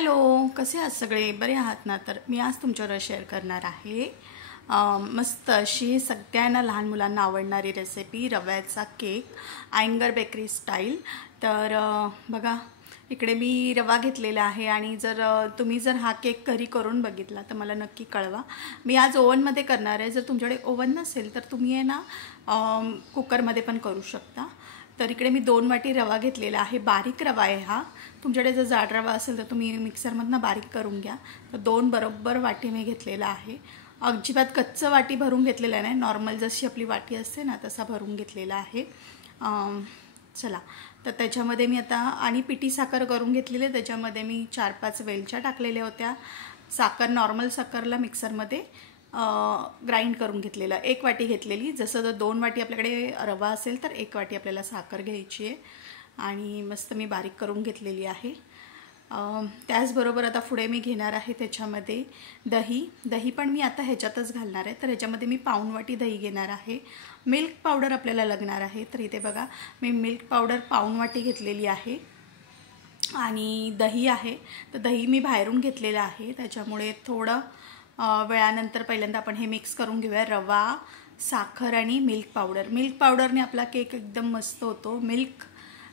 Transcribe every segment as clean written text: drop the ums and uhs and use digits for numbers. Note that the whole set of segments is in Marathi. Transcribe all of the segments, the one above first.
हॅलो, कसे आहात सगळे? बरे आहात ना? तर मी आज तुमच्यावर शेअर करणार आहे मस्त अशी सगळ्यांना लहान मुलांना आवडणारी रेसिपी रव्याचा केक आयंगर बेकरी स्टाईल. तर बघा, इकडे मी रवा घेतलेला आहे आणि जर तुम्ही हा केक घरी करून बघितला तर मला नक्की कळवा. मी आज ओव्हनमध्ये करणार आहे. जर तुमच्याकडे ओव्हन नसेल तर तुम्ही आहे ना कुकरमध्ये पण करू शकता. तर इकडे मी 2 वाटी रवा घेतलेला आहे. बारीक रवा आहे हा. तुमच्याकडे जर जाड रवा असेल तर तुम्ही मिक्सरमधनं बारीक करून घ्या. तर 2 बरोबर वाटी मी घेतलेला आहे. अजिबात कच्चं वाटी भरून घेतलेलं नाही, नॉर्मल जशी आपली वाटी असते ना तसा भरून घेतलेला आहे. चला, तर त्याच्यामध्ये मी आता आणि पिठी साखर करून घेतलेली आहे. त्याच्यामध्ये मी 4-5 वेलच्या टाकलेल्या होत्या. साखर नॉर्मल साखरला मिक्सरमध्ये ग्राइंड करून घेतलेलं. 1 वाटी घेतलेली. जसं जर 2 वाटी आपल्याकडे रवा असेल तर 1 वाटी आपल्याला साखर घ्यायची आहे आणि मस्त मी बारीक करून घेतलेली आहे. त्याचबरोबर आता पुढे मी घेणार आहे त्याच्यामध्ये दही पण मी आता ह्याच्यातच घालणार आहे. तर ह्याच्यामध्ये मी पाऊण वाटी दही घेणार आहे. मिल्क पावडर आपल्याला लागणार आहे. तर इथे बघा, मी मिल्क पावडर पाऊण वाटी घेतलेली आहे आणि दही आहे. तर दही मी बाहेरून घेतलेलं आहे, त्याच्यामुळे थोडं वेळानंतर पहिल्यांदा आपण हे मिक्स करून घेऊया. रवा, साखर आणि मिल्क पावडर. मिल्क पावडरने आपला केक एकदम मस्त होतो.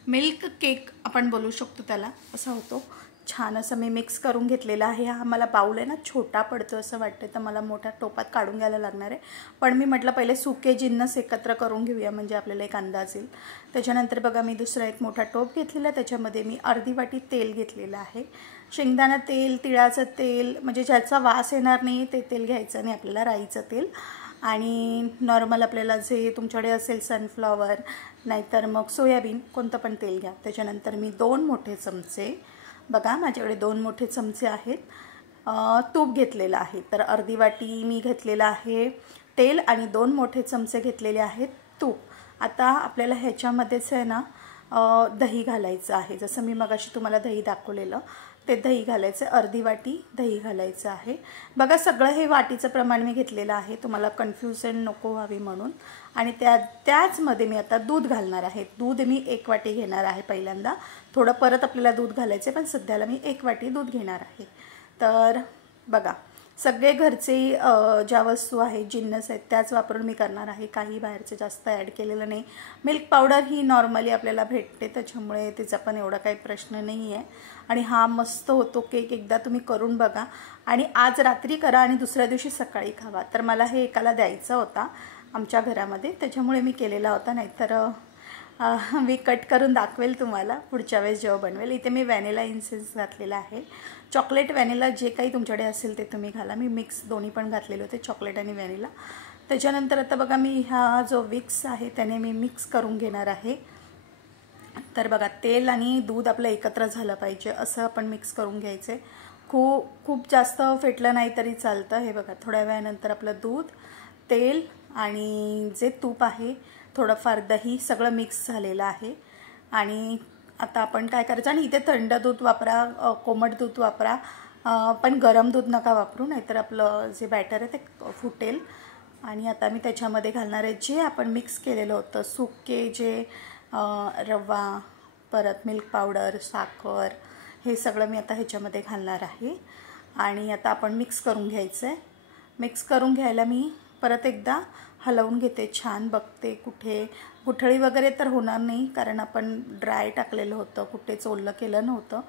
मिल्क केक आपण बोलू शकतो त्याला, असा होतो छान. असं मी मिक्स करून घेतलेला आहे. हा मला बाऊल आहे ना छोटा पडतो असं वाटतं, तर मला मोठ्या टोपात काढून घ्यायला लागणार आहे. पण मी म्हटलं पहिले सुके जिन्नस एकत्र करून घेऊया म्हणजे आपल्याला एक अंदाज येईल. त्याच्यानंतर बघा, मी दुसरा एक मोठा टोप घेतलेला. त्याच्यामध्ये मी अर्धी वाटी तेल घेतलेलं आहे. शेंगदाणा तेल, तिळाचं तेल, म्हणजे ज्याचा वास येणार नाही ते तेल घ्यायचं नाही आपल्याला, राईचं तेल. आणि नॉर्मल आपल्याला जे तुमच्याकडे असेल सनफ्लॉवर नाहीतर मग सोयाबीन, कोणतं पण तेल घ्या. त्याच्यानंतर मी 2 मोठे चमचे, बघा माझ्याकडे 2 मोठे चमचे आहेत, तूप घेतलेलं आहे. तर अर्धी वाटी मी घेतलेलं आहे तेल आणि 2 मोठे चमचे घेतलेले आहेत तूप. आता आपल्याला ह्याच्यामध्येच आहे ना दही घालायचं आहे. जसं मी मगाशी तुम्हाला दही दाखवलेलं ते दही घालायचं. अर्धी वाटी दही घालायचं आहे. बघा, सगळं हे वाटीचं प्रमाण मी घेतलेलं आहे, तुम्हाला कन्फ्युजन नको व्हावी म्हणून. आणि त्याचमध्ये मी आता दूध घालणार आहे. दूध मी 1 वाटी घेणार आहे पहिल्यांदा. थोडं परत आपल्याला दूध घालायचं, पण सध्याला मी 1 वाटी दूध घेणार आहे. तर बघा, सगळे घरचे ज्या वस्तू आहेत, जिन्नस आहेत, त्याच वापरून मी करणार आहे. काही बाहेरचे जास्त ॲड केलेलं नाही. मिल्क पावडर ही नॉर्मली आपल्याला भेटते, त्याच्यामुळे तिचा पण एवढा काही प्रश्न नाही आहे. आणि हा मस्त होतो केक. एकदा तुम्ही करून बघा आणि आज रात्री करा आणि दुसऱ्या दिवशी सकाळी खावा. तर मला हे एकाला द्यायचा होता आमच्या घरामध्ये, त्याच्यामुळे मी केलेला होता. नाहीतर मी कट करून दाखवेल तुम्हाला पुढच्या वेळेस जेव्हा बनवेल. इथे मी व्हॅनिला इन्सेन्स घातलेला आहे. चॉकलेट व्हॅनिला जे काही तुमच्याकडे असेल ते तुम्ही घाला. मी मिक्स दोन्ही पण घातलेले होते, चॉकलेट आणि व्हॅनिला. त्याच्यानंतर आता बघा, मी हा जो विक्स आहे त्याने मी मिक्स करून घेणार आहे. तर बघा, तेल आणि दूध आपलं एकत्र झालं पाहिजे असं आपण मिक्स करून घ्यायचं आहे. खूप जास्त फेटलं नाही तरी चालतं. हे बघा, थोड्या वेळानंतर आपलं दूध, तेल आणि जे तूप आहे, थोडंफार दही, सगळं मिक्स झालेलं आहे. आणि आता आपण काय करायचं, आणि इथे थंड दूध वापरा, कोमट दूध वापरा, पण गरम दूध नका वापरू, नाहीतर आपलं जे बॅटर आहे ते फुटेल. आणि आता मी त्याच्यामध्ये घालणार आहे जे आपण मिक्स केलेलं होतं, सुके जे रवा, परत मिल्क पावडर, साखर, हे सगळं मी आता ह्याच्यामध्ये घालणार आहे. आणि आता आपण मिक्स करून घ्यायचं आहे. मिक्स करून घ्यायला मी परत एकदा हलवून घेते, छान बघते कुठे गुठळी वगैरे तर होणार नाही, कारण आपण ड्राय टाकलेलं होतं, कुठेच ओलं केलं नव्हतं.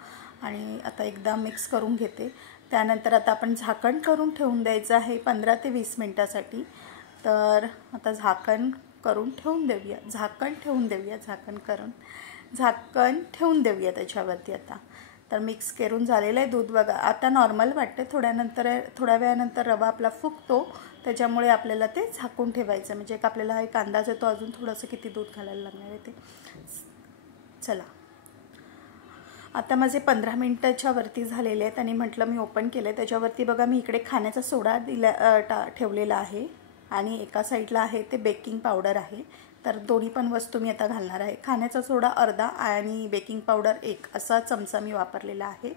आणि आता एकदा मिक्स करून घेते. त्यानंतर आता आपण झाकण करून ठेवून द्यायचं आहे 15 ते 20 मिनटासाठी. तर आता झाकण करून ठेवून देऊया, झाकण ठेवून देऊया त्याच्यावरती. आता तर मिक्स करून झालेलं आहे दूध. बघा, आता नॉर्मल वाटते. थोड्या वेळानंतर रवा आपला फुगतो, त्याच्यामुळे आपल्याला ते झाकून ठेवायचं, म्हणजे एक आपल्याला एक अंदाज येतो अजून थोडंसं किती दूध घालायला लागणार आहे ते. चला, आता माझे 15 मिनटाच्या वरती झालेले आहेत आणि म्हटलं मी ओपन केलं आहे. त्याच्यावरती बघा, मी इकडे खाण्याचा सोडा ठेवलेला आहे आणि एका साईडला आहे ते बेकिंग पावडर आहे. तर दोन्ही पण वस्तू मी आता घालणार आहे. खाण्याचा सोडा अर्धा आणि बेकिंग पावडर 1 असा चमचा मी वापरलेला आहे.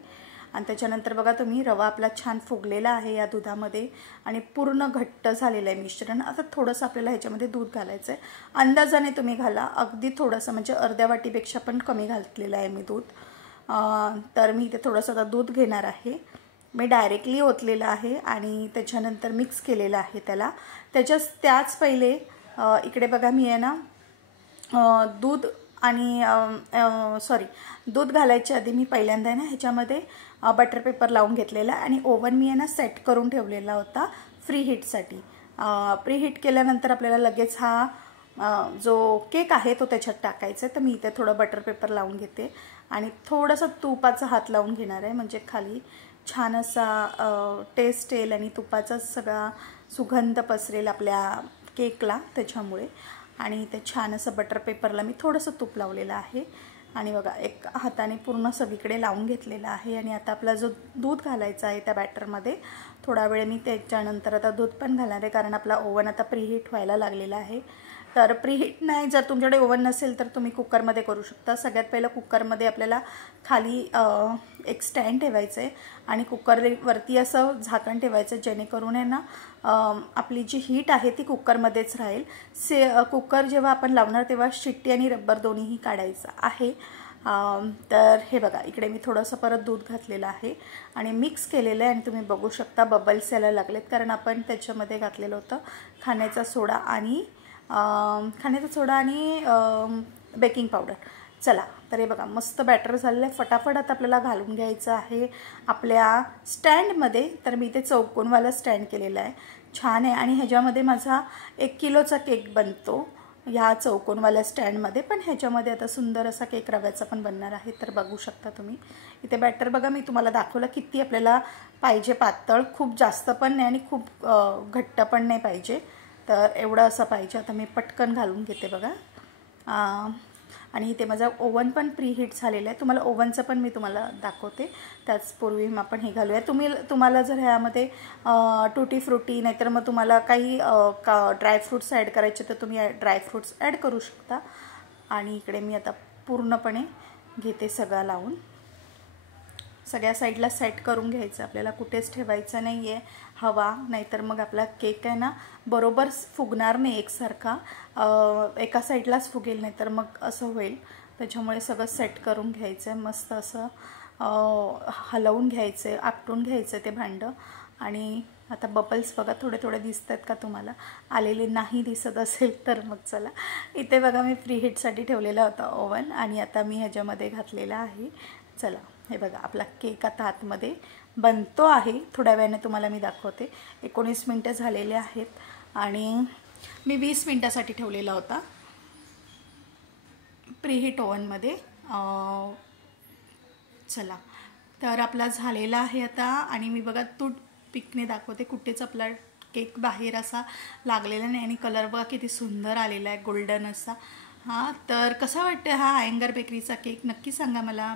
आणि त्याच्यानंतर बघा, तुम्ही रवा आपला छान फुगलेला आहे या दुधामध्ये आणि पूर्ण घट्ट झालेलं आहे मिश्रण. आता थोडंसं आपल्याला ह्याच्यामध्ये दूध घालायचं आहे. अंदाजाने तुम्ही घाला, अगदी थोडंसं, म्हणजे अर्ध्या वाटीपेक्षा पण कमी घातलेलं आहे मी दूध. तर मी इथे थोडंसं आता दूध घेणार आहे. मी डायरेक्टली ओतलेलं आहे आणि त्याच्यानंतर मिक्स केलेलं आहे त्याला. त्याच पहिले इकडे बघा मी आहे ना दूध आणि दूध घालायच्या आधी मी पहिल्यांदा आहे ना ह्याच्यामध्ये बटर पेपर लावून घेतलेला आणि ओव्हन मी आहे ना सेट करून ठेवलेला होता फ्री हीटसाठी. प्री हीट केल्यानंतर आपल्याला लगेच हा जो केक आहे तो त्याच्यात टाकायचा आहे. तर मी इथे थोडं बटर पेपर लावून घेते आणि थोडंसं तुपाचा हात लावून घेणार आहे, म्हणजे खाली छान असा टेस्ट येईल आणि तुपाचा सगळा सुगंध पसरेल आपल्या केकला त्याच्यामुळे. आणि ते छान असं बटर पेपरला मी थोडंसं तूप लावलेलं आहे आणि बघा एक हाताने पूर्ण सगळीकडे लावून घेतलेला आहे. आणि आता आपला जो दूध घालायचा आहे त्या बॅटरमध्ये थोडा वेळ मी त्याच्यानंतर आता दूध पण घालणार आहे, कारण आपला ओव्हन आता प्रीहीट व्हायला लागलेला आहे. तर प्रीहीट नाही, जर तुमच्याकडे ओव्हन नसेल तर तुम्ही कुकरमध्ये करू शकता. सगळ्यात पहिलं कुकरमध्ये आपल्याला खाली एक स्टँड ठेवायचं आहे आणि कुकरवरती असं झाकण ठेवायचं, जेणेकरून आहे ना आपली जी हीट आहे ती कुकरमध्येच राहील. कुकर जेव्हा आपण लावणार तेव्हा शिट्टी आणि रबर दोन्हीही काढायचं आहे. तर हे बघा इकडे मी थोडंसं परत दूध घातलेलं आहे आणि मिक्स केलेलं आहे आणि तुम्ही बघू शकता बबल्स यायला लागलेत, कारण आपण त्याच्यामध्ये घातलेलं होतं खाण्याचा सोडा आणि बेकिंग पावडर. चला तर हे बघा मस्त बॅटर झालेलं आहे. फटाफट आता आपल्याला घालून घ्यायचं आहे आपल्या स्टँडमध्ये. तर मी इथे चौकोनवाला स्टँड केलेला आहे, छान आहे आणि ह्याच्यामध्ये माझा 1 किलोचा केक बनतो ह्या चौकोनवाल्या स्टँडमध्ये. पण ह्याच्यामध्ये आता सुंदर असा केक रव्याचा पण बनणार आहे. तर बघू शकता तुम्ही इथे बॅटर बघा, मी तुम्हाला दाखवलं किती आपल्याला पाहिजे पातळ, खूप जास्त पण नाही आणि खूप घट्ट पण नाही पाहिजे. तर एवढं असं पाहिजे. आता मी पटकन घालून घेते बघा. आणि इथे माझा ओव्हन पण प्रीहीट झालेला आहे. तुम्हाला ओव्हनचं पण मी तुम्हाला दाखवते, त्याचपूर्वी आपण हे घालूया. तुम्हाला जर ह्यामध्ये टुटी फ्रुटी नाहीतर मग तुम्हाला काही ड्रायफ्रूट्स ॲड करायचे तर तुम्ही ड्रायफ्रूट्स ॲड करू शकता. आणि इकडे मी आता पूर्णपणे घेते सगळं लावून. सगळ्या साईडला सेट करून घ्यायचं, आपल्याला कुठेच ठेवायचं नाही आहे हवा, नाहीतर मग आपला केक आहे ना बरोबर फुगणार नाही एकसारखा, एका साईडलाच फुगेल, नाहीतर मग असं होईल. त्याच्यामुळे सगळं सेट करून घ्यायचं आहे, मस्त असं हलवून घ्यायचं आहे, आपटून घ्यायचं आहे ते भांडं. आणि आता बबल्स बघा थोडे थोडे दिसत आहेत का तुम्हाला? आलेले नाही दिसत असेल तर मग चला. इथे बघा मी प्रीहीटसाठी ठेवलेला होता ओव्हन आणि आता मी ह्याच्यामध्ये घातलेला आहे. चला हे बघा आपला केक आता आतमध्ये बनतो आहे. थोड्या वेळाने तुम्हाला मी दाखवते. 19 मिनटं झालेले आहेत आणि मी 20 मिनटासाठी ठेवलेला होता प्रीहीट ओव्हनमध्ये. चला तर आपला झालेला आहे आता. आणि मी बघा टूथपिकने दाखवते, कुठेच आपला केक बाहेर असा लागलेला नाही आणि कलर बघा किती सुंदर आलेला आहे, गोल्डन असा. तर कसा वाटतं हा आयंगर बेकरीचा केक? नक्की सांगा मला.